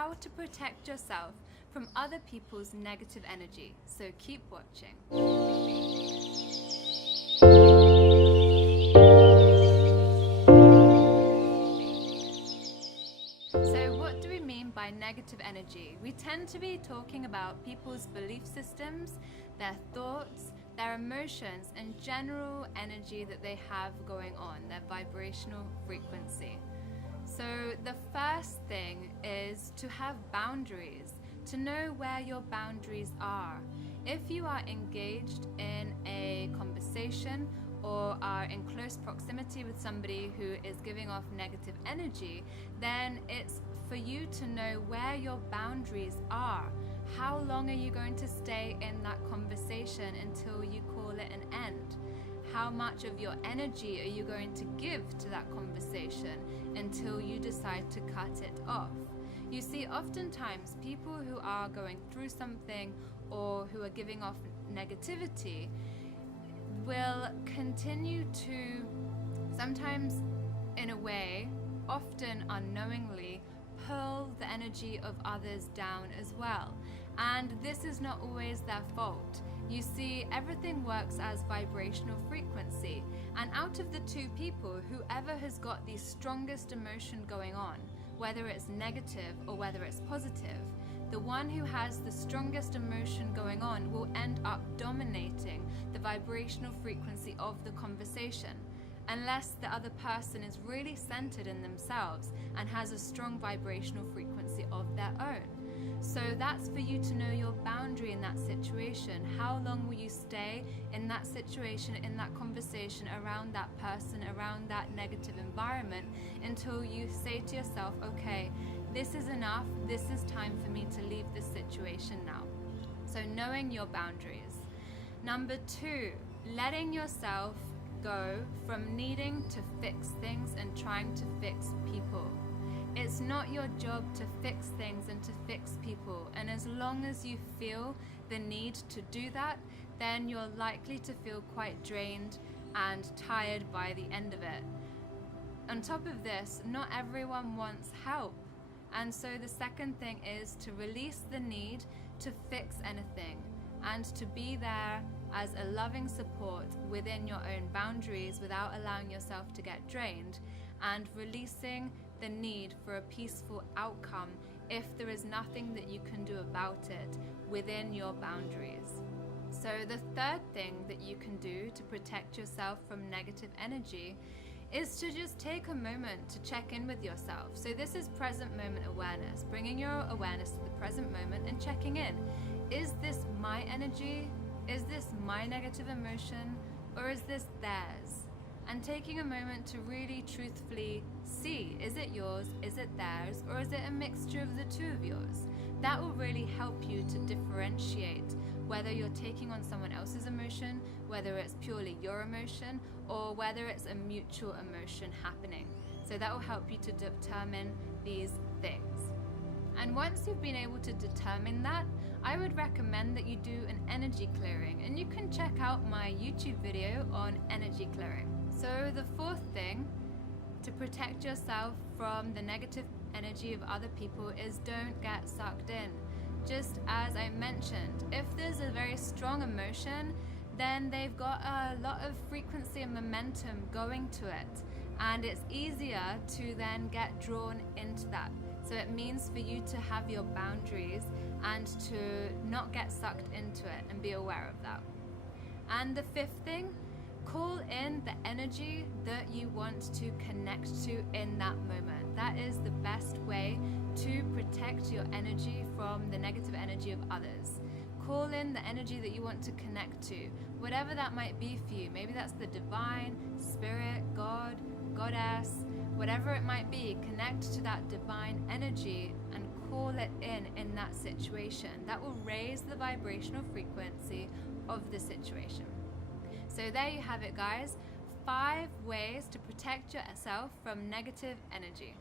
how to protect yourself from other people's negative energy. So keep watching. So what do we mean by negative energy? We tend to be talking about people's belief systems, their thoughts, their emotions, and general energy that they have going on, their vibrational frequency. So the first thing is to have boundaries, to know where your boundaries are. If you are engaged in a conversation or are in close proximity with somebody who is giving off negative energy, then it's for you to know where your boundaries are. How long are you going to stay in that conversation until you call it an end? How much of your energy are you going to give to that conversation until you decide to cut it off? You see, oftentimes people who are going through something or who are giving off negativity will continue to, sometimes in a way, often unknowingly, pull the energy of others down as well. And this is not always their fault. You see, everything works as vibrational frequency, and out of the two people, whoever has got the strongest emotion going on, whether it's negative or whether it's positive, the one who has the strongest emotion going on will end up dominating the vibrational frequency of the conversation, unless the other person is really centered in themselves and has a strong vibrational frequency of their own. So that's for you to know your boundary in that situation. How long will you stay in that situation, in that conversation, around that person, around that negative environment, until you say to yourself, okay, this is enough, this is time for me to leave this situation now. So knowing your boundaries. Number 2, letting yourself go from needing to fix things and trying to fix people. It's not your job to fix things and to fix people, and as long as you feel the need to do that, then you're likely to feel quite drained and tired by the end of it. On top of this, not everyone wants help, and so the second thing is to release the need to fix anything and to be there as a loving support within your own boundaries without allowing yourself to get drained, and releasing the need for a peaceful outcome if there is nothing that you can do about it within your boundaries. So the third thing that you can do to protect yourself from negative energy is to just take a moment to check in with yourself. So this is present moment awareness, bringing your awareness to the present moment and checking in. Is this my energy? Is this my negative emotion? Or is this theirs? And taking a moment to really truthfully see, is it yours, is it theirs, or is it a mixture of the two of yours? That will really help you to differentiate whether you're taking on someone else's emotion, whether it's purely your emotion, or whether it's a mutual emotion happening. So that will help you to determine these things. And once you've been able to determine that, I would recommend that you do an energy clearing, and you can check out my YouTube video on energy clearing. So the fourth thing to protect yourself from the negative energy of other people is don't get sucked in. Just as I mentioned, if there's a very strong emotion, then they've got a lot of frequency and momentum going to it, and it's easier to then get drawn into that. So it means for you to have your boundaries and to not get sucked into it and be aware of that. And the fifth thing, call in the energy that you want to connect to in that moment. That is the best way to protect your energy from the negative energy of others. Call in the energy that you want to connect to, whatever that might be for you. Maybe that's the divine, spirit, God, goddess, whatever it might be. Connect to that divine energy and call it in that situation. That will raise the vibrational frequency of the situation. So there you have it, guys. 5 ways to protect yourself from negative energy.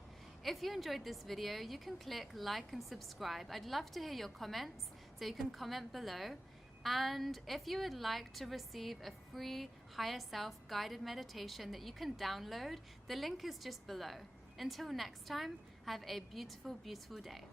If you enjoyed this video, you can click like and subscribe. I'd love to hear your comments, so you can comment below. And if you would like to receive a free higher self guided meditation that you can download, the link is just below. Until next time, have a beautiful, beautiful day.